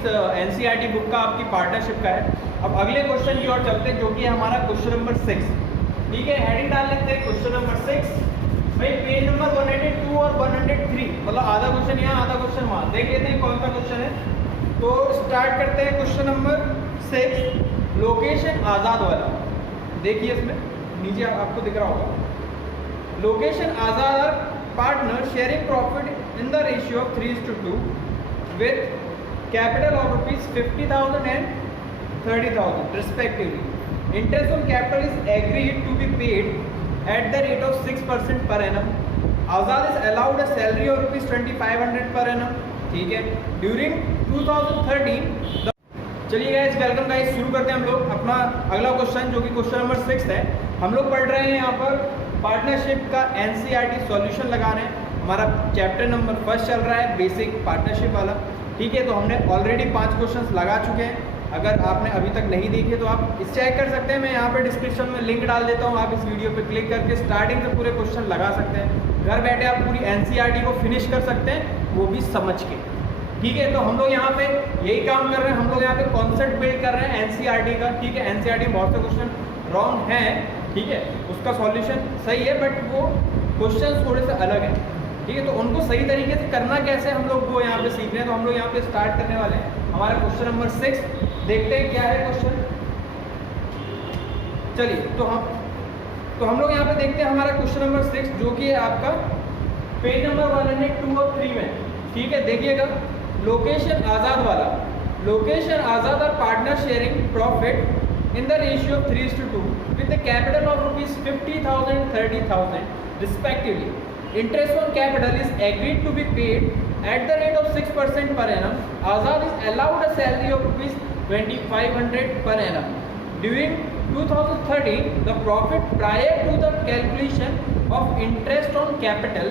इस NCERT book का आपकी पार्टनरशिप का है। अब अगले क्वेश्चन की ओर चलते हैं, जो कि है हमारा क्वेश्चन नंबर 6। ठीक है, हेडिंग डाल लेते हैं क्वेश्चन नंबर 6। भाई पेज नंबर 102 और 103, मतलब आधा क्वेश्चन यहाँ आधा क्वेश्चन वहाँ। देख लेते हैं कौन सा क्वेश्चन है। तो स्टार्ट करते हैं क्वेश्चन नंबर 6, लोकेशन आज़ाद वाला। देखिए इसमें नीचे आपको दिख रहा होगा, लोकेशन Azad are partner sharing profit in the ratio of 3:2 with capital of rupees 50,000 and 30,000 respectively. Interest on capital is agreed to be paid at the rate of 6% per annum. Azad is allowed a salary of rupees 2,500 per annum. ठीक है, during 2013 चलिए guys, welcome guys, शुरू करते हैं हम लोग अपना अगला क्वेश्चन, जो कि क्वेश्चन नंबर 6 है। हम लोग पढ़ रहे हैं यहाँ पर पार्टनरशिप का एनसीईआरटी सॉल्यूशन लगा रहे हैं। हमारा चैप्टर नंबर 1 चल रहा है, बेसिक पार्टनरशिप वाला। ठीक है, तो हमने ऑलरेडी 5 क्वेश्चंस लगा चुके हैं। अगर आपने अभी तक नहीं देखे तो आप इस चेक कर सकते हैं। मैं यहाँ पे डिस्क्रिप्शन में लिंक डाल देता हूँ, आप इस वीडियो पे क्लिक करके स्टार्टिंग से पूरे क्वेश्चन लगा सकते हैं। घर बैठे आप पूरी एनसीईआरटी को फिनिश कर सकते हैं, वो भी समझ के। ठीक है, तो हम लोग यहाँ पे यही काम कर रहे हैं। हम लोग यहाँ पे कॉन्सेप्ट बिल्ड कर रहे हैं एनसीईआरटी का। ठीक है, एनसीईआरटी में बहुत से क्वेश्चन रॉन्ग हैं, ठीक है, उसका सॉल्यूशन सही है, बट वो क्वेश्चन थोड़े से अलग हैं। ठीक है, तो उनको सही तरीके से करना कैसे हम लोग वो यहाँ पे सीख रहे हैं। तो हम लोग यहाँ पे स्टार्ट करने वाले हैं हमारा क्वेश्चन नंबर 6। देखते हैं क्या है क्वेश्चन। चलिए, तो हम लोग यहाँ पे देखते हैं हमारा क्वेश्चन नंबर 6, जो कि है आपका पेज नंबर 102 और 3 में। ठीक है, देखिएगा, लोकेशन आज़ाद वाला, लोकेशन आज़ाद और partner sharing profit in the ratio of 3:2 with the capital of rupees 50,000 and 30,000 respectively. Interest on capital is agreed to be paid at the rate of 6% per annum. Azad is allowed a salary of rupees 2,500 per annum. During 2013, the profit prior to the calculation of interest on capital,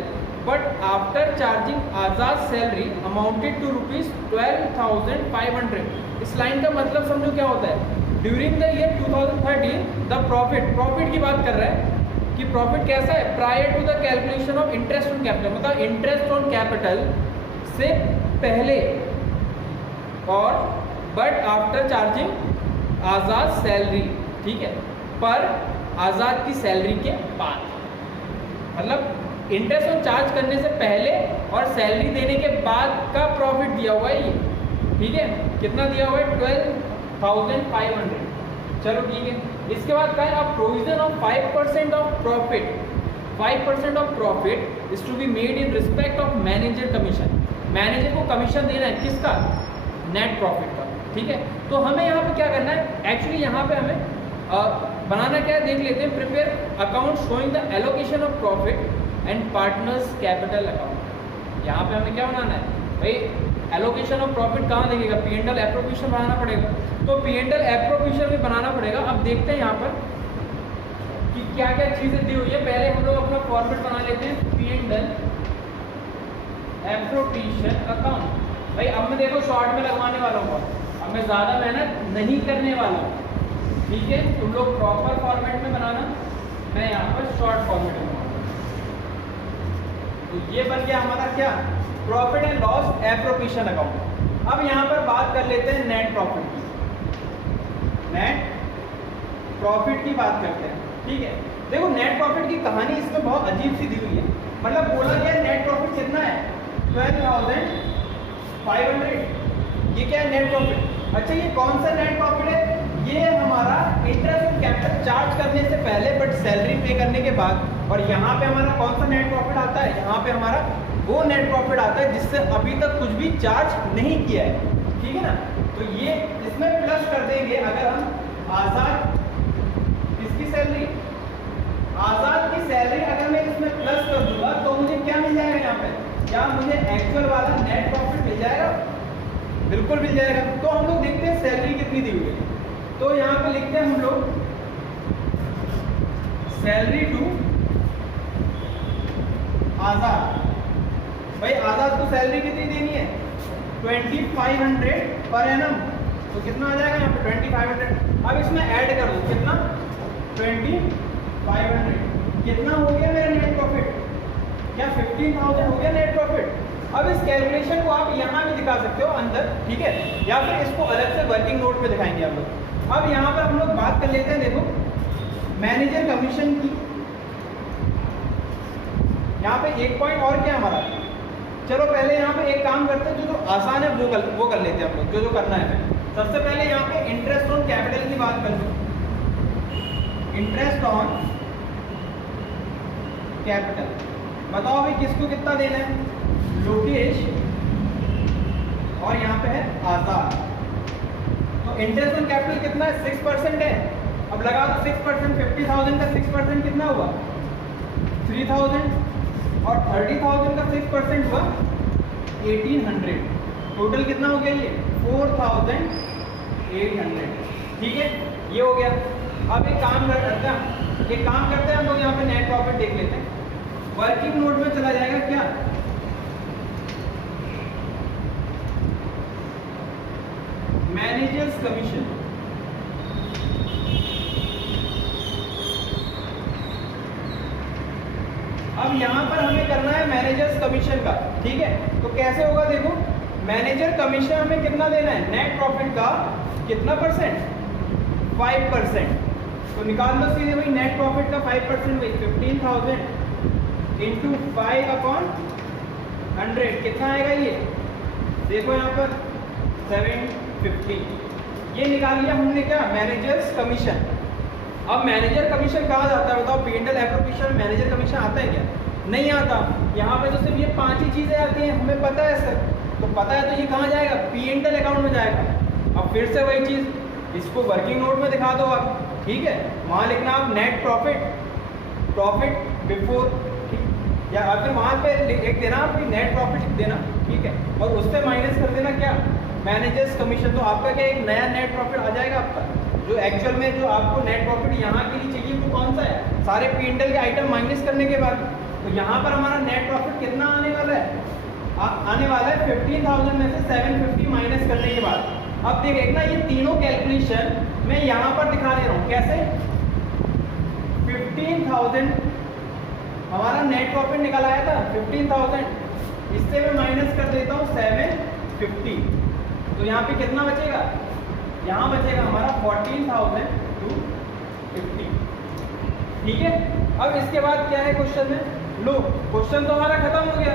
but after charging Azad's salary amounted to rupees 12,500. इस line का मतलब समझो क्या होता है। During the year 2013, the profit की बात कर रहा है कि प्रॉफिट कैसा है, prior to the calculation of interest on capital, मतलब इंटरेस्ट ऑन कैपिटल से पहले, और but after charging Azad salary. ठीक है, पर आज़ाद की सैलरी के बाद, मतलब इंटरेस्ट ऑन चार्ज करने से पहले और सैलरी देने के बाद का प्रॉफिट दिया हुआ है ये। ठीक है, कितना दिया हुआ है, 12,500। चलो ठीक है, इसके बाद क्या है, अब provision of 5% of profit, 5% of profit is to be made in respect of manager commission. Manager को कमीशन देना है, किसका, नेट प्रॉफिट का। ठीक है, तो हमें यहाँ पे क्या करना है, एक्चुअली यहाँ पे हमें बनाना क्या है, देख लेते हैं। Prepare account showing the allocation of profit and partners capital account. यहाँ पे हमें क्या बनाना है भाई, एलोकेशन ऑफ प्रॉफिट कहाँ देखेगा, P&L एप्रोप्रिएशन बनाना पड़ेगा। तो P&L एप्रोप्रिएशन भी बनाना पड़ेगा। अब देखते हैं यहाँ पर कि क्या क्या चीज़ें दी हुई है। पहले हम लोग अपना फॉर्मेट बना लेते हैं, P&L एप्रोप्रिएशन अकाउंट। भाई अब मैं देखो शॉर्ट में लगवाने वाला हूँ, अब मैं ज़्यादा मेहनत नहीं करने वाला हूँ। ठीक है, तुम लोग प्रॉपर फॉर्मेट में बनाना, मैं यहाँ पर शॉर्ट फॉर्मेट में बनाऊँगा। तो ये बन गया हमारा क्या, profit and loss appropriation account. अब यहाँ पर बात कर लेते हैं नेट प्रॉफिट की। नेट प्रॉफिट की बात करते हैं। ठीक है, देखो नेट प्रॉफिट की कहानी इसमें बहुत अजीब सी दी हुई है। मतलब बोला गया नेट प्रॉफिट कितना है, 12,500। ये क्या है, नेट प्रॉफिट। अच्छा, ये कौन सा नेट प्रॉफिट है, ये हमारा इंटरेस्ट ऑन कैपिटल चार्ज करने से पहले बट सैलरी पे करने के बाद। और यहाँ पे हमारा कौन सा नेट प्रॉफिट आता है, यहाँ पे हमारा वो नेट प्रॉफिट आता है जिससे अभी तक कुछ भी चार्ज नहीं किया है। ठीक है ना, तो ये इसमें प्लस कर देंगे। अगर हम आज़ाद, इसकी सैलरी, आज़ाद की सैलरी अगर मैं इसमें प्लस कर दूंगा तो मुझे क्या मिल जाएगा यहाँ पे, क्या मुझे एक्चुअल वाला नेट प्रॉफिट मिल जाएगा, बिल्कुल मिल जाएगा। तो हम लोग देखते हैं सैलरी कितनी दी हुई है। तो यहाँ पे लिखते हैं हम लोग सैलरी टू आज़ाद। भाई आज़ाद को सैलरी कितनी देनी है, 2,500 पर एनम। तो कितना आ जाएगा यहाँ पे 2,500। अब इसमें ऐड कर दो, कितना 2,500। कितना हो गया मेरा नेट प्रॉफिट, क्या 15,000 हो गया नेट प्रॉफिट। अब इस कैलकुलेशन को आप यहाँ भी दिखा सकते हो अंदर, ठीक है, या फिर इसको अलग से वर्किंग नोट में दिखाएंगे हम लोग। अब यहाँ पर हम लोग बात कर लेते हैं, देखो मैनेजर कमीशन की। यहाँ पे एक पॉइंट और क्या हमारा, चलो पहले यहाँ पे एक काम करते हैं, जो आसान है वो कर लेते हैं हम लोग, जो करना है। सबसे पहले यहाँ पे इंटरेस्ट ऑन कैपिटल की बात कर लो। इंटरेस्ट ऑन कैपिटल, बताओ भाई किसको कितना देना है, लोकेश और यहाँ पे है आजाद। तो इंटरेस्ट ऑन कैपिटल कितना है, 6% है। अब लगा दो 6%, 50,000 का 6% कितना हुआ, 3,000, और 30,000 का 6% हुआ 1,800। टोटल कितना हो गया ये, 4,800। ठीक है, ये हो गया। अब एक काम करते हैं हम लोग यहाँ पे नेट प्रॉफिट देख लेते हैं। वर्किंग नोट में चला जाएगा क्या, मैनेजर्स कमीशन। अब यहाँ पर हमें करना है मैनेजर्स कमीशन का, ठीक है। तो कैसे होगा, देखो मैनेजर कमीशन हमें कितना देना है, नेट प्रॉफिट का कितना परसेंट, 5%। तो निकाल लो सीधे भाई, नेट प्रॉफिट का 5% भाई 15,000 इंटू 5/100 कितना आएगा ये, देखो यहाँ पर 750। ये निकाल लिया हमने क्या, मैनेजर्स कमीशन। अब मैनेजर कमीशन कहाँ जाता है बताओ, P&L एप्रोप्रिएशन मैनेजर कमीशन आता है क्या, नहीं आता। यहाँ पे तो सिर्फ ये 5 ही चीज़ें आती हैं, हमें पता है सर, तो पता है तो ये कहाँ जाएगा, P&L अकाउंट में जाएगा। अब फिर से वही चीज़, इसको वर्किंग नोट में दिखा दो आप, ठीक है। वहाँ लिखना आप नेट प्रॉफिट बिफोर, या फिर वहाँ पे लिख देना आप नेट प्रॉफिट लिख देना, ठीक है, और उससे माइनस कर देना क्या, मैनेजर्स कमीशन। तो आपका क्या एक नया नेट प्रॉफिट आ जाएगा आपका, जो एक्चुअल में जो आपको नेट प्रॉफिट यहाँ के लिए चाहिए वो कौन सा है, सारे P&L के आइटम माइनस करने के बाद। तो यहाँ पर हमारा नेट प्रॉफिट कितना आने वाला है, आने वाला है 15,000 में से 750 माइनस करने के बाद। अब देखना ये तीनों कैलकुलेशन मैं यहाँ पर दिखा दे रहा हूँ, कैसे 15,000 हमारा नेट प्रॉफिट निकल आया था 15,000, इससे मैं माइनस कर देता हूँ 750। तो यहाँ पे कितना बचेगा, यहाँ बचेगा हमारा 14,250। ठीक है, अब इसके बाद क्या है क्वेश्चन में, लो क्वेश्चन तो हमारा खत्म हो गया,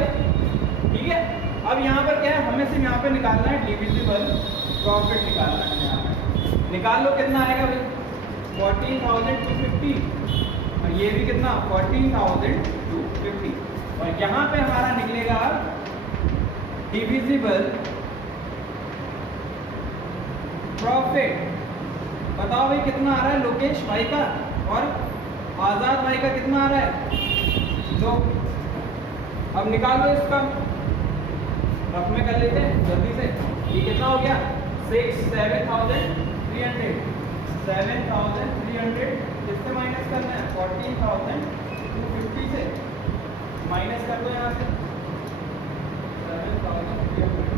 ठीक है। अब यहाँ पर क्या है, हमें सिर्फ यहाँ पे निकालना है डिविजिबल प्रॉफिट निकालना है। यहाँ पे निकाल लो कितना आएगा भाई, 14,250, और ये भी कितना 14,250, और यहाँ पे हमारा निकलेगा डिविजिबल प्रॉफिट। बताओ भाई कितना आ रहा है, लोकेश भाई का और आजाद भाई का कितना आ रहा है, 2। अब निकाल लो इसका, रफ में कर लेते हैं जल्दी से। ये कितना हो गया, 7,300 किससे माइनस करना है, 14,250 से माइनस कर दो यहाँ से 7,300।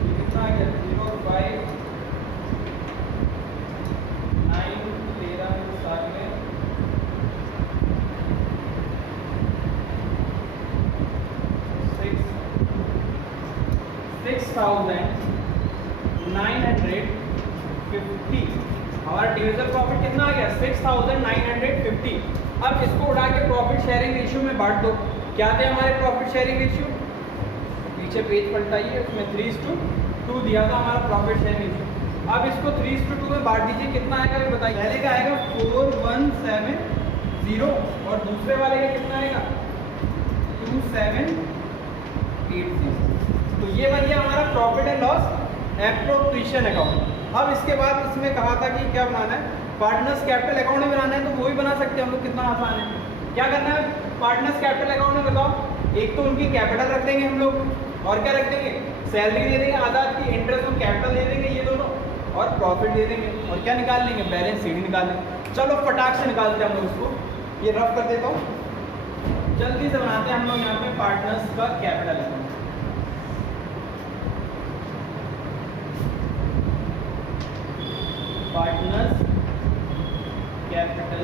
ये कितना आ गया, 0,5 9 13 7 में 6,950। हमारा डिविजन प्रॉफिट कितना आ गया, 6,950। अब इसको उड़ा के प्रॉफिट शेयरिंग रेशियो में बांट दो। क्या थे हमारे प्रॉफिट शेयरिंग रेशियो, पीछे पेज पलटाइए, उसमें 3:2 दिया था हमारा प्रॉफिट शेयरिंग रेशियो। अब इसको 3:2 में बांट दीजिए, कितना आएगा ये बताइए। पहले का आएगा 4,170 और दूसरे वाले का कितना आएगा 2,780। तो ये बन गया हमारा profit and loss appropriation account. अब इसके बाद इसमें कहा था कि क्या बनाना है, पार्टनर्स कैपिटल अकाउंट में बनाना है, तो वो भी बना सकते हैं हम लोग, कितना आसान है। क्या करना है पार्टनर्स कैपिटल अकाउंट में बताओ, एक तो उनकी कैपिटल रख देंगे हम लोग, और क्या रख देंगे, सैलरी दे देंगे आजाद की, इंटरेस्ट ऑन कैपिटल दे देंगे ये दोनों, और प्रॉफिट दे देंगे, और क्या निकाल लेंगे, बैलेंस शीट निकाल लेंगे। चलो फटाक से निकालते हैं हम लोग इसको, ये रफ कर देता हूँ, जल्दी से बनाते हैं हम लोग यहाँ पे पार्टनर्स का कैपिटल अकाउंट। Partners capital.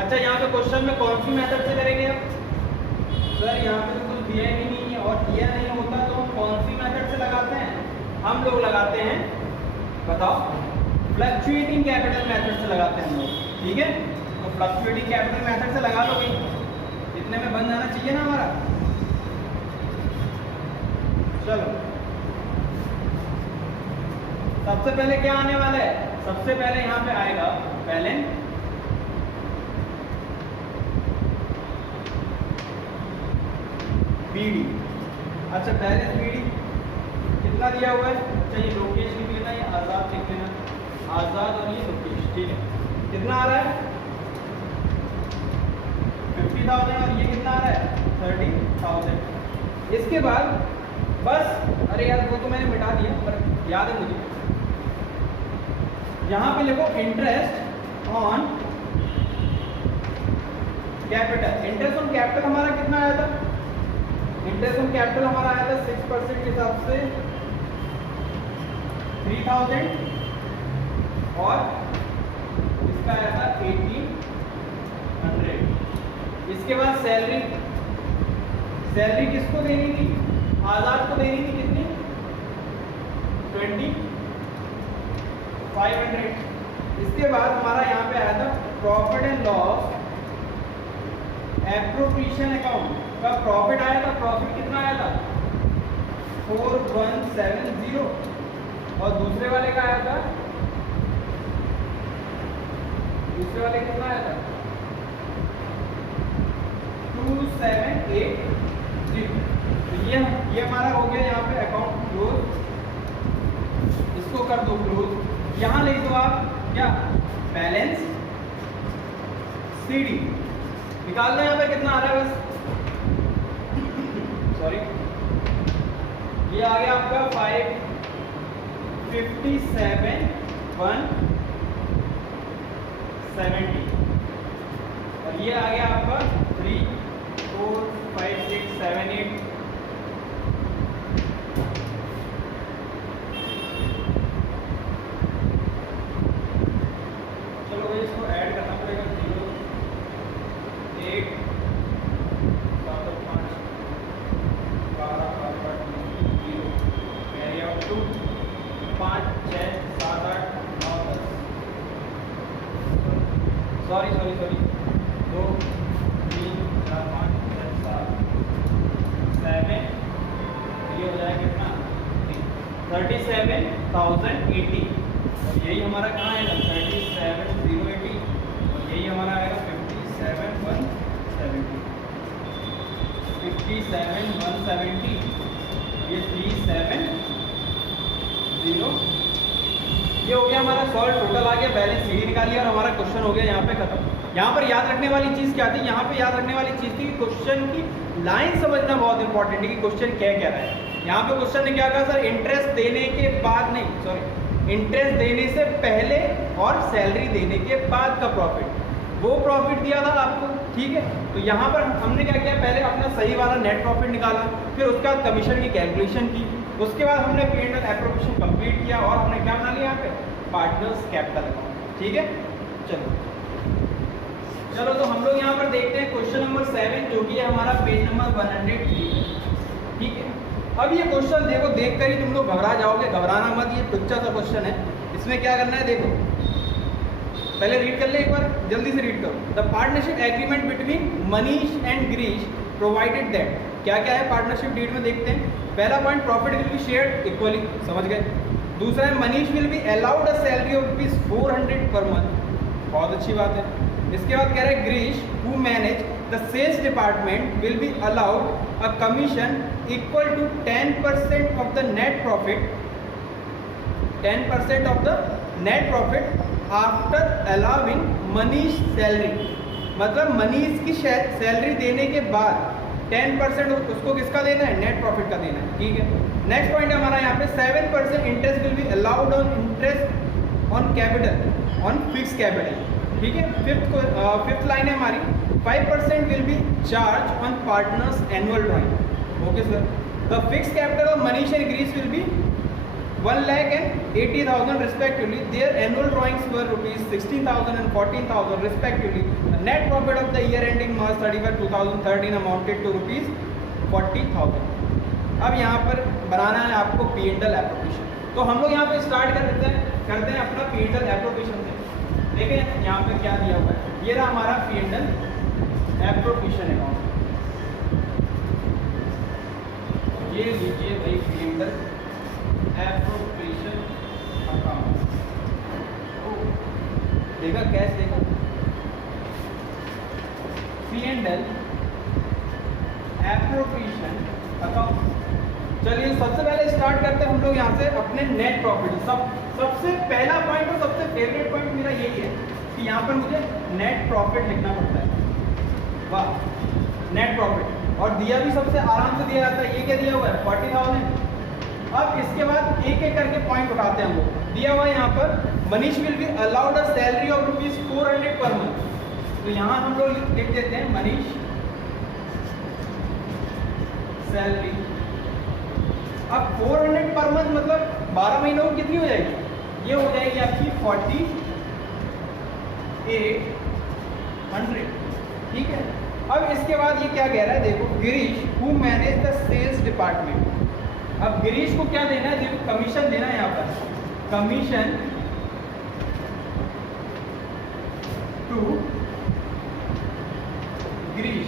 अच्छा यहाँ पे क्वेश्चन में कौन सी मेथड से करेंगे आप, सर यहाँ पे तो कुछ दिया ही नहीं है और और ये नहीं होता तो हम कौन सी मेथड से लगाते हैं? हम लोग लगाते हैं, बताओ, फ्लक्चुएटिंग कैपिटल मेथड से लगाते हैं हम लोग, ठीक है। तो फ्लक्चुएटिंग कैपिटल मेथड से लगा लो भाई, इतने में बन जाना चाहिए ना हमारा। चलो सबसे पहले क्या आने वाला है? सबसे पहले यहाँ पे आएगा बैलेंस बीडी। अच्छा बैलेंस बीडी कितना दिया हुआ है? अच्छा ये लोकेश लिख लेना, ये आजाद लिख लेना, आजाद और ये लोकेश, ठीक है। कितना आ रहा है? 50,000 और ये कितना आ रहा है? 30,000। इसके बाद बस, अरे यार वो तो मैंने मिटा दिया पर याद है मुझे, यहाँ पे लिखो interest on capital. Interest on capital हमारा कितना आया था? इंटरेस्ट ऑन कैपिटल हमारा आया था 6% के हिसाब से 3,000 और इसका आया था 1,800। इसके बाद सैलरी, सैलरी किसको देनी थी? आजाद को देनी थी, कितनी? 2,500। इसके बाद हमारा यहाँ पे आया था profit and loss appropriation account का प्रॉफिट आया था। प्रॉफिट कितना आया था? 4,170। और दूसरे वाले का आया था, दूसरे वाले कितना आया था? 2,780। तो ये हमारा हो गया यहाँ पे अकाउंट क्लोज, इसको कर दो क्लोज। यहाँ लिख दो आप क्या? बैलेंस सीडी निकाल दो। यहाँ पे कितना आ रहा है? बस सॉरी, ये आ गया आपका 557,170 और ये आ गया आपका 3, 4, 5, 6, 7, 8। चलो भाई इसको ऐड करना पड़ेगा। 0, 1, 7, 5, 12, 8, 0, कैरी आउट 2, 5, 6, 7, 8, 9, 10। सॉरी 2, 3, 4, 5, 6, 7, 7, ये हो जाएगा कितना? 37,080। और यही हमारा कहाँ आएगा? 37,080 और यही हमारा आएगा 57,170। 57,170 ये 3,700। ये हो गया हमारा सॉल्व, टोटल आ गया, बैलेंस सीडी निकाल लिया और हमारा क्वेश्चन हो गया यहाँ पे खत्म। यहाँ पर याद रखने वाली चीज़ क्या थी? यहाँ पे याद रखने वाली चीज़ थी कि क्वेश्चन की लाइन समझना बहुत इंपॉर्टेंट है कि क्वेश्चन क्या कह रहा है। यहाँ पे क्वेश्चन ने क्या कहा? सर इंटरेस्ट देने के बाद नहीं, सॉरी, इंटरेस्ट देने से पहले और सैलरी देने के बाद का प्रॉफिट, वो प्रॉफिट दिया था आपको, ठीक है। तो यहाँ पर हमने क्या किया? पहले अपना सही वाला नेट प्रॉफिट निकाला, फिर उसके बाद कमीशन की कैलकुलेशन की, उसके बाद हमने P&L एप्रोप्रिएशन कंप्लीट किया और हमने क्या बना लिया यहाँ पे? पार्टनर्स कैपिटल अकाउंट, ठीक है। चलो तो हम लोग यहाँ पर देखते हैं क्वेश्चन नंबर 7 जो कि है हमारा पेज नंबर 103, ठीक है। अब ये क्वेश्चन देखो, देख कर ही तुम लोग घबरा जाओगे, घबराना मत, ये टुच्चा सा क्वेश्चन है। इसमें क्या करना है देखो, पहले रीड कर ले एक बार, जल्दी से रीड करो। The partnership agreement between Manish and Girish provided that, क्या क्या है पार्टनरशिप डीड में देखते हैं। पहला point, profit will be shared equally, समझ गए। दूसरा है Manish will be allowed a salary of ₹400 per month, बहुत अच्छी बात है। इसके बाद कह रहा है Girish who manage the sales department will be allowed a commission equal to 10% of the net profit, 10% of the net profit after allowing Manish salary, मतलब मनीष की सैलरी देने के बाद 10% उसको किसका देना है? नेट प्रॉफिट का देना है, ठीक है। नेक्स्ट पॉइंट है हमारा यहाँ पे 7% interest will be allowed on interest on capital on fix capital, ठीक है। फिफ्थ लाइन है हमारी 5% will be charge on partners annual drawing, okay sir. The fix capital of Manish and Girish will be 1,80,000 respectively. Their annual drawings were ₹16,000 and 14,000 respectively. The net profit of the year ending March 31, 2013 amounted to ₹40,000. अब यहाँ पर बनाना है आपको P and L appropriation. तो हम लोग यहाँ पे स्टार्ट करते हैं अपना पी एंड एल एप्रोप्रिएशन से। देखिए यहाँ पे क्या दिया हुआ है, ये रहा हमारा P and L appropriation account. ये लीजिए भाई P and L appropriation account. देखा कैश देखा, P and L appropriation account. चलिए सबसे पहले स्टार्ट करते हैं हम लोग यहाँ से अपने नेट प्रॉफिट। सबसे पहला पॉइंट और सबसे फेवरेट पॉइंट मेरा यही है कि यहाँ पर मुझे नेट प्रॉफिट लिखना पड़ता है। वाह, नेट प्रॉफिट, और दिया भी सबसे आराम से दिया जाता है। ये क्या दिया हुआ है 40,000। अब इसके बाद एक एक करके पॉइंट उठाते हैं हम लोग। दिया हुआ है यहाँ पर Manish will be allowed a salary of ₹400 per month. तो यहाँ हम लोग लिख देते हैं मनीष सैलरी। अब 400 पर मंथ मतलब 12 महीनों की कितनी हो जाएगी, ये हो जाएगी आपकी 4800। ठीक है। अब इसके बाद ये क्या कह रहा है, देखो Girish who manage the sales department. अब गिरीश को क्या देना है, देखो कमीशन देना है यहाँ पर, कमीशन टू गिरीश।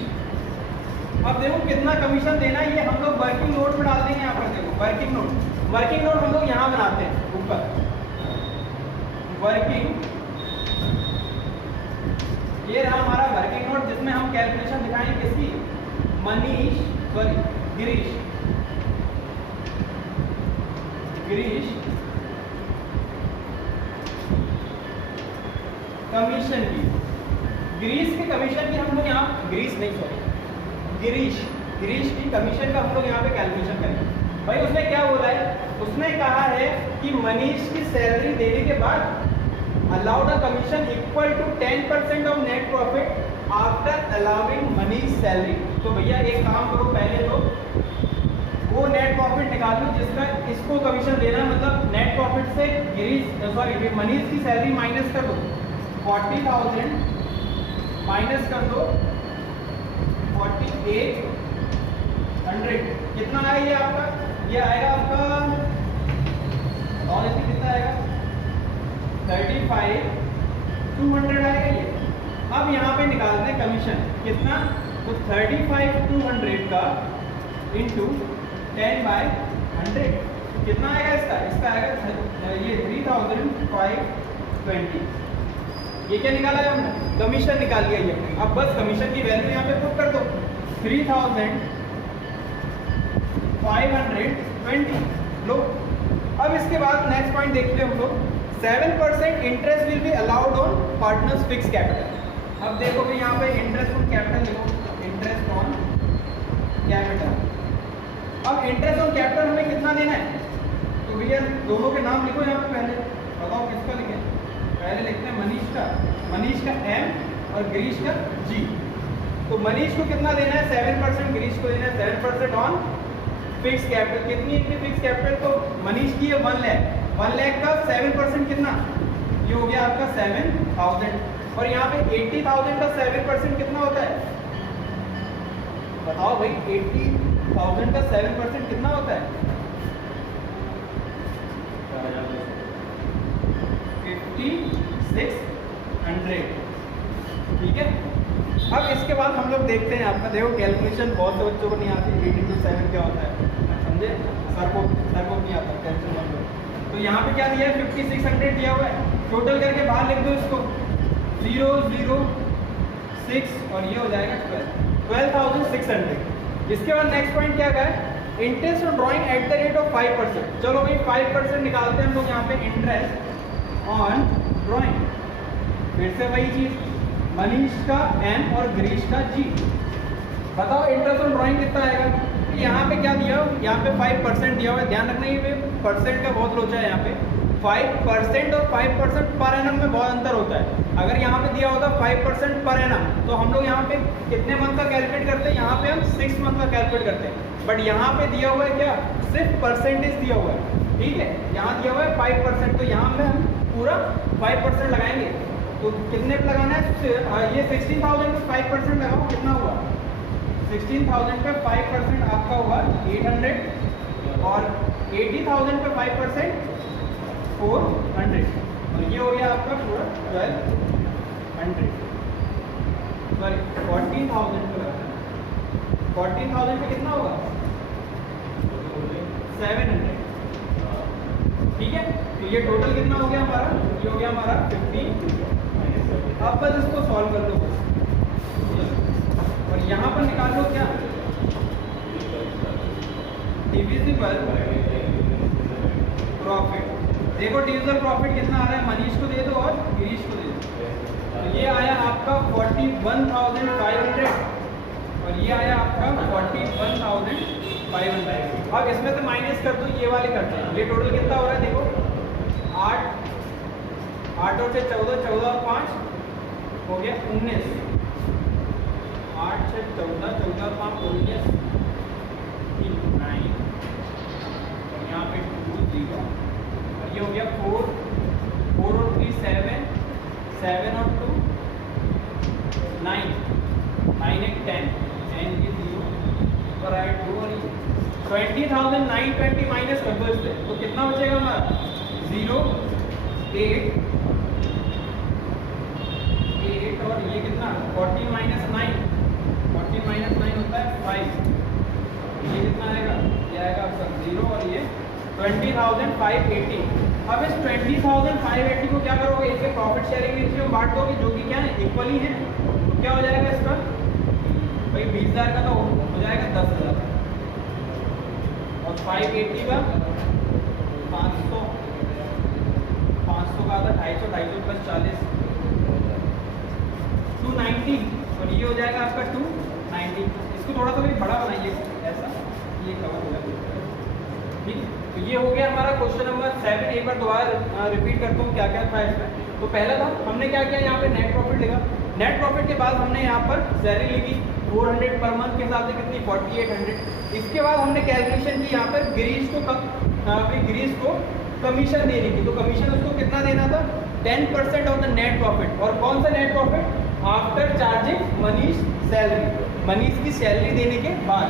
अब देखो कितना कमीशन देना है, ये हम लोग वर्किंग नोट में डाल देंगे। यहाँ पर देखो वर्किंग नोट हम लोग यहाँ बनाते हैं ऊपर, वर्किंग। ये रहा हमारा वर्किंग नोट जिसमें हम कैलकुलेशन दिखाएंगे किसकी, गिरीश कमीशन की। गिरीश के कमीशन की हम लोग यहाँ गिरीश की कमीशन का हम लोग यहाँ पे कैलकुलेशन करेंगे। भाई उसने क्या बोला है, उसने कहा है कि मनीष की सैलरी देने के बाद allowed a commission equal to 10% of net profit after allowing Manish salary. तो भैया एक काम करो, पहले तो वो नेट प्रॉफिट निकाल लो जिसका इसको कमीशन देना, मतलब नेट प्रॉफिट से मनीष की सैलरी माइनस कर दो, 40,000 माइनस कर दो 4800। कितना आएगा ये आपका, ये आएगा आपका और इसमें कितना आएगा 35,200 आएगा ये। अब यहाँ पे निकालते हैं कमीशन कितना, तो 35,200 का इंटू 10/100 कितना आएगा इसका आएगा ये 3,520। ये क्या निकाला है हमने, कमीशन निकाल लिया ये। अब बस कमीशन की वैल्यू यहाँ पे पुट कर दो 3,520 लो। अब इसके बाद नेक्स्ट पॉइंट देखते हैं हम लोग, 7% interest will be allowed on partners fix capital. अब देखो कि यहाँ पे इंटरेस्ट ऑन कैपिटल लिखो, इंटरेस्ट ऑन कैपिटल। अब इंटरेस्ट ऑन कैपिटल हमें कितना देना है, तो भैया दोनों के नाम लिखो यहाँ पे, पहले बताओ किसका लिखें। पहले लिखते हैं मनीष का M और गिरीश का G। तो मनीष को कितना देना है 7%, गिरीश को देना है 7% ऑन फिक्स कैपिटल। कितनी है फिक्स कैपिटल, तो मनीष की है 1 लाख का 7% कितना, ये हो गया आपका 7,000। और यहाँ पे 80,000 का 7% कितना होता है, बताओ भाई 80,000 का 7% कितना होता है, 5600। ठीक है। अब इसके बाद हम लोग देखते हैं आपका, देखो कैलकुलेशन बहुत से बच्चों को नहीं आती, 8 into 7 क्या होता है समझे, सर को नहीं आता, टेंशन मत लो। तो यहाँ पे क्या दिया है 5600 दिया हुआ है, टोटल करके बाहर लिख दो इसको 006 और ये हो जाएगा 12,600। इसके बाद नेक्स्ट पॉइंट क्या है, interest on drawing at the rate of 5%। चलो भाई 5% निकालते हैं हम लोग यहाँ पे, इंटरेस्ट ऑन ड्रॉइंग। फिर से वही चीज, मनीष का M और गिरीश का G। बताओ इंटरेस्ट ऑन ड्रॉइंग कितना आएगा, यहाँ पे क्या दिया, यहाँ पे 5% दिया हुआ है। ध्यान रखना ये परसेंट का बहुत लोचा है यहाँ पे, 5% और 5% पर एनम में बहुत अंतर होता है। अगर यहाँ पे दिया होता 5% पर एनम, तो हम लोग यहाँ पे कितने मंथ का कैलकुलेट करते हैं, यहाँ पे हम 6 मंथ का कैलकुलेट करते हैं। बट यहाँ पे दिया हुआ है क्या, सिर्फ परसेंटेज दिया हुआ है। ठीक है, यहाँ दिया हुआ है 5%, तो यहाँ पे हम पूरा 5% लगाएंगे। तो कितने पे लगाना है, ये 16,000 पे 5% लगाओ, कितना हुआ 16,000 पे 5% आपका हुआ 800। और 80,000 पे 5% 400, और ये हो गया आपका पूरा 1200, सॉरी 14,000 पे लगाना। 14,000 पे कितना होगा 700, ठीक है। तो ये टोटल कितना हो गया हमारा, ये हो गया हमारा 15। अब बस इसको सॉल्व कर लो और यहाँ पर निकाल लो क्या, डिविजिबल प्रॉफिट। देखो डिविजिबल प्रॉफिट कितना आ रहा है, मनीष को दे दो और गिरीश को दे दो। तो ये आया आपका 41,500 और ये आया आपका 41,500। अब इसमें से माइनस कर दो, ये वाले करते हैं। ये टोटल कितना हो रहा है देखो, 8 और से 14, 14 और 5 हो गया 19, 8 से 14, 14 और 5 19, 9 और यहाँ पे 2 0 और ये हो गया 4, 4 और 3 7, 7 और 2 9, 9 एक 10, 10 की 0 और आया 2 और 20,920 माइनस कर दो इससे, तो कितना बचेगा हमारा 0 8 8 और ये कितना 14 माइनस 9, 14 माइनस 9 होता है 5, ये कितना आएगा, ये आएगा आपका 0 और ये 20,580। अब इस 20,580 को क्या करोगे, इसके प्रॉफिट शेयरिंग रेशियो में बांट दोगे, जो कि क्या है इक्वली है। तो क्या हो जाएगा इसका भाई 20,000 का तो हो जाएगा 10,000 और 580 का 500, 500 का आता 250, 250 प्लस 40 290 और ये हो जाएगा आपका 290। इसको थोड़ा सा भी बड़ा बनाइए ऐसा, ये कवर हो जाएगा, ठीक है। तो ये हो गया हमारा क्वेश्चन नंबर 7। एक बार दोबारा रिपीट करता हूँ क्या क्या था इसमें। तो पहला था हमने क्या किया, यहाँ पे नेट प्रॉफिट लिखा, नेट प्रॉफिट के बाद हमने यहाँ पर सैलरी लिखी 400 पर मंथ के हिसाब से कितनी 4800। इसके बाद हमने कैलकुलेशन की यहाँ पर गिरीश को कमीशन देनी थी, तो कमीशन उसको कितना देना था 10% ऑफ द नेट प्रॉफिट। और कौन सा net profit, after charging Manish salary, Manish की सैलरी देने के बाद।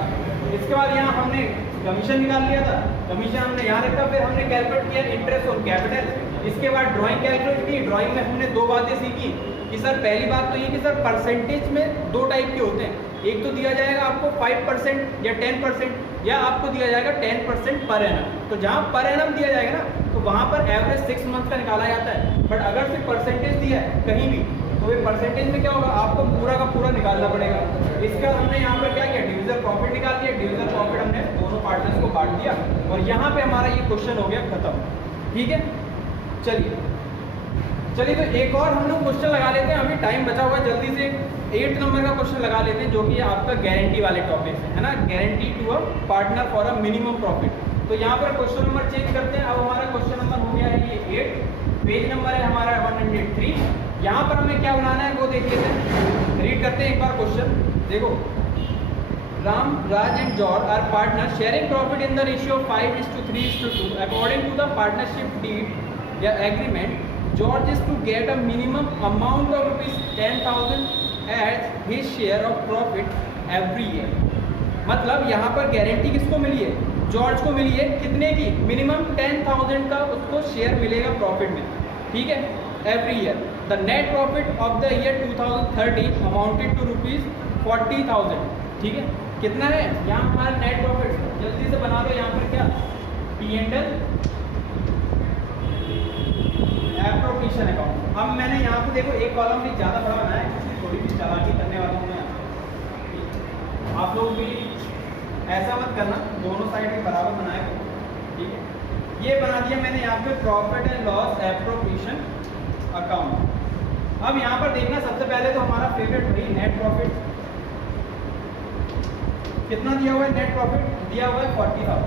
इसके बाद यहाँ हमने कमीशन निकाल लिया था, कमीशन हमने यहाँ रखा, फिर हमने कैलकुलेट किया इंटरेस्ट ऑन कैपिटल। इसके बाद ड्राइंग कैलकुलेट की, ड्राइंग में हमने 2 बातें सीखी कि सर पहली बात तो ये कि सर परसेंटेज में 2 टाइप के होते हैं, एक तो दिया जाएगा आपको 5% या 10%, या आपको दिया जाएगा 10% पर एनम। तो जहाँ पर एनम दिया जाएगा ना, तो वहाँ पर एवरेज 6 मंथ का निकाला जाता है। बट अगर सिर्फ परसेंटेज दिया है कहीं भी, तो ये परसेंटेज में क्या होगा, आपको पूरा का पूरा निकालना पड़ेगा। इसका हमने यहाँ पर क्या किया, डिविजन प्रॉफिट निकाल दिया, डिविजन प्रॉफिट हमने दोनों पार्टनर्स को बांट दिया और यहाँ पे हमारा ये क्वेश्चन हो गया खत्म, ठीक है। चलिए तो एक और हम लोग क्वेश्चन लगा लेते हैं, अभी टाइम बचा हुआ है, जल्दी से 8 नंबर का क्वेश्चन लगा लेते हैं, जो कि आपका गारंटी वाले टॉपिक है ना, guarantee to a partner for a minimum profit. तो यहाँ पर क्वेश्चन नंबर चेंज करते हैं। अब हमारा क्वेश्चन नंबर हो गया है ये 8, पेज नंबर है हमारा 103। यहाँ पर हमें क्या बनाना है वो देख लेते हैं, रीड करते हैं एक बार क्वेश्चन। देखो, Ram, Raj and George are partner sharing profit in the ratio 5:3:2 according to the partnership deed या agreement. George is to get a minimum amount of ₹10,000 as his share of profit every year। मतलब यहाँ पर guarantee किसको मिली है, George को मिली है, कितने की, मिनिमम 10,000 का उसको शेयर मिलेगा प्रॉफिट में, ठीक है, every year. The net profit of the year 2030 amounted to ₹40,000, ठीक है। कितना है यहाँ हमारा नेट प्रॉफिट, जल्दी से बना दो यहाँ पर क्या, P&L एप्रोप्रिएशन अकाउंट। अब मैंने यहाँ पे देखो एक कॉलम भी ज़्यादा बड़ा बनाया है, इसलिए थोड़ी सी चालाकी करने वाला हूँ मैं। आप लोग भी ऐसा मत करना, दोनों साइड भी बराबर बनाए, ठीक है। ये बना दिया मैंने यहाँ पे profit and loss appropriation account. अब यहाँ पर देखना, सबसे पहले तो हमारा फेवरेट वही नेट प्रॉफिट, कितना दिया हुआ है, नेट प्रॉफिट दिया हुआ है 40,000।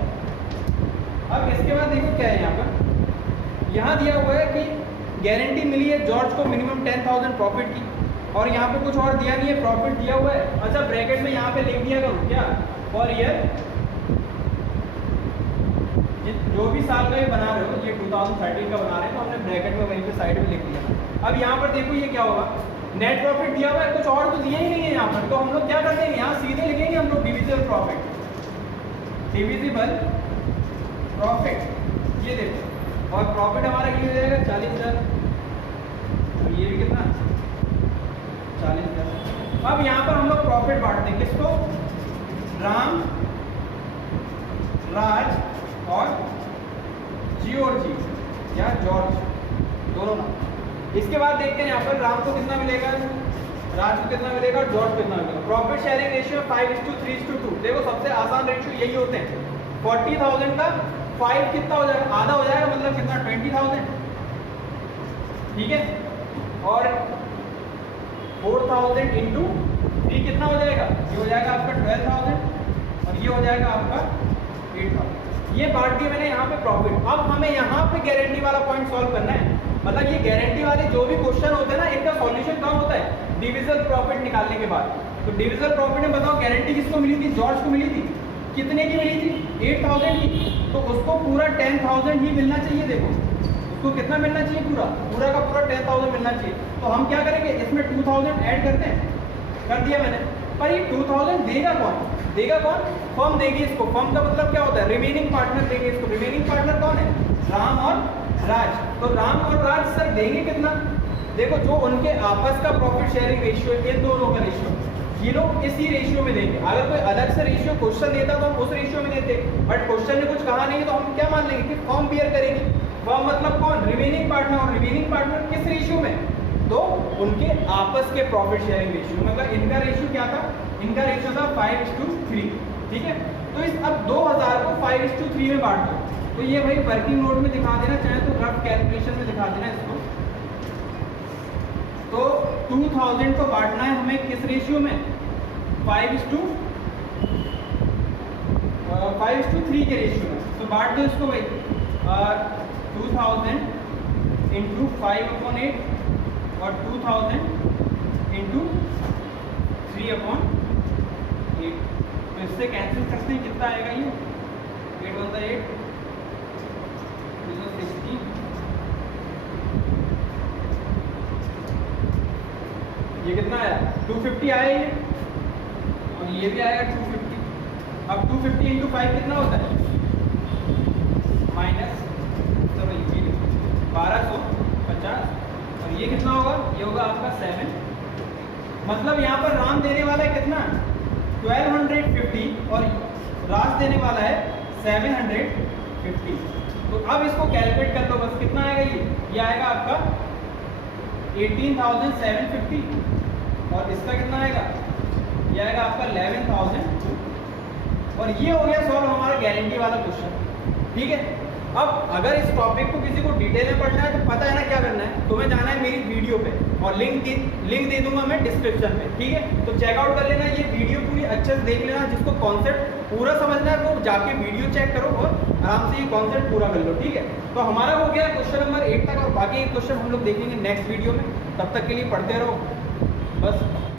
अब इसके बाद देखो क्या है यहाँ पर, यहाँ दिया हुआ है कि गारंटी मिली है जॉर्ज को मिनिमम 10,000 प्रॉफिट की, और यहाँ पे कुछ और दिया नहीं है, प्रॉफिट दिया हुआ है। अच्छा, ब्रैकेट में यहाँ पे लिख दिया करो क्या, फॉर ईयर, जो भी साल का ये बना रहे हो, ये 2013 का बना रहे हैं, तो हमने ब्रैकेट में वहीं पे साइड में लिख दिया। अब यहाँ पर देखो ये क्या होगा, नेट प्रॉफिट दिया हुआ है, कुछ और तो दिया ही नहीं है यहाँ पर, तो हम लोग क्या करते हैं, यहाँ सीधे लिखेंगे हम लोग डिविजिबल प्रॉफिट, डिविजिबल प्रॉफिट ये देखो, और प्रॉफिट हमारा ये हो जाएगा 40,000, ये भी कितना 40,000। अब यहाँ पर हम लोग प्रॉफिट बांटते हैं किसको, राम, राज और जी या जॉर्ज दोनों ना। इसके बाद देखते हैं यहाँ पर राम को कितना मिलेगा, राज को कितना मिलेगा, जॉर्ज को कितना मिलेगा। Profit sharing ratio 5:3:2। देखो सबसे आसान रेशियो यही होते हैं। 40,000 का 5 कितना हो जाएगा, आधा हो जाएगा, मतलब कितना 20,000, ठीक है। और 4,000 इंटू 3 कितना हो जाएगा, ये हो जाएगा आपका 12,000 और ये हो जाएगा आपका 8,000। ये बांट दिया मैंने यहाँ पे प्रॉफिट। अब हमें यहाँ पे गारंटी वाला पॉइंट सॉल्व करना है। मतलब ये गारंटी वाले जो भी क्वेश्चन होते हैं ना, इनका सॉल्यूशन कहाँ होता है, डिविजल प्रॉफिट निकालने के बाद। तो डिविजल प्रॉफिट में बताओ गारंटी किसको मिली थी, जॉर्ज को मिली थी। कितने की मिली थी, 8,000 की। तो उसको पूरा 10,000 ही मिलना चाहिए। देखो उसको कितना मिलना चाहिए, पूरा का पूरा 10,000 मिलना चाहिए। तो हम क्या करेंगे, इसमें 2,000 ऐड करते हैं, कर दिया मैंने। पर ये 2,000 देगा कौन, फर्म देगी इसको। फर्म का मतलब क्या होता है, रिमेनिंग पार्टनर देंगे इसको। रिमेनिंग पार्टनर कौन है, राम और राज। तो राम और राज सर देंगे कितना, देखो जो उनके आपस का प्रॉफिट शेयरिंग रेशियो है, इन दोनों का रेशियो, ये लोग इसी रेशियो में देंगे। अगर कोई अलग से रेशियो क्वेश्चन देता तो हम उस रेशियो में देते, बट क्वेश्चन ने कुछ कहा नहीं तो हम क्या मान लेंगे कि फर्म बियर करेगी। फर्म मतलब कौन, रिमेनिंग पार्टनर। और रिमेनिंग पार्टनर किस रेशियो में, तो उनके आपस के प्रॉफिट शेयरिंग रेशियो। मतलब इनका रेशियो क्या था, इनका रेशियो था 5:3, ठीक है। तो इस अब 2,000 को 5:3 में बांट दो। तो ये भाई वर्किंग नोट में दिखा देना, चाहे तो रफ कैलकुलेशन में दिखा देना इसको। तो 2,000 को बांटना है हमें किस रेशियो में, 5:3 के रेशियो में। तो बांट दो इसको भाई, 2,000 इंटू 5/8 और 2,000 इंटू 3/8। तो इससे कैंसिल करते हैं, कितना आएगा ये, 8 × 8 60। ये कितना आया, 250 आया ये, और ये भी आएगा 250। अब 250 इंटू 5 कितना होता है, माइनस 1250। और ये कितना होगा, ये होगा आपका 7। मतलब यहाँ पर राम देने वाला है कितना, 1250 और राज देने वाला है 750। तो अब इसको कैलकुलेट कर लो बस, कितना आएगा ये आएगा आपका 18,750। और इसका कितना आएगा, ये आएगा आपका 11,000। और ये हो गया सॉल्व हमारा गारंटी वाला क्वेश्चन, ठीक है। अब अगर इस टॉपिक को किसी को डिटेल में पढ़ना है तो पता है ना क्या करना है, तुम्हें जाना है मेरी वीडियो पे, और लिंक दे दूंगा मैं डिस्क्रिप्शन में, ठीक है। तो चेकआउट कर लेना, ये वीडियो पूरी अच्छे से देख लेना। जिसको कॉन्सेप्ट पूरा समझना है वो जाके वीडियो चेक करो और आराम से ये कॉन्सेप्ट पूरा कर लो, ठीक है। तो हमारा हो गया क्वेश्चन नंबर 8 तक, और बाकी क्वेश्चन हम लोग देखेंगे नेक्स्ट वीडियो में। तब तक के लिए पढ़ते रहो बस।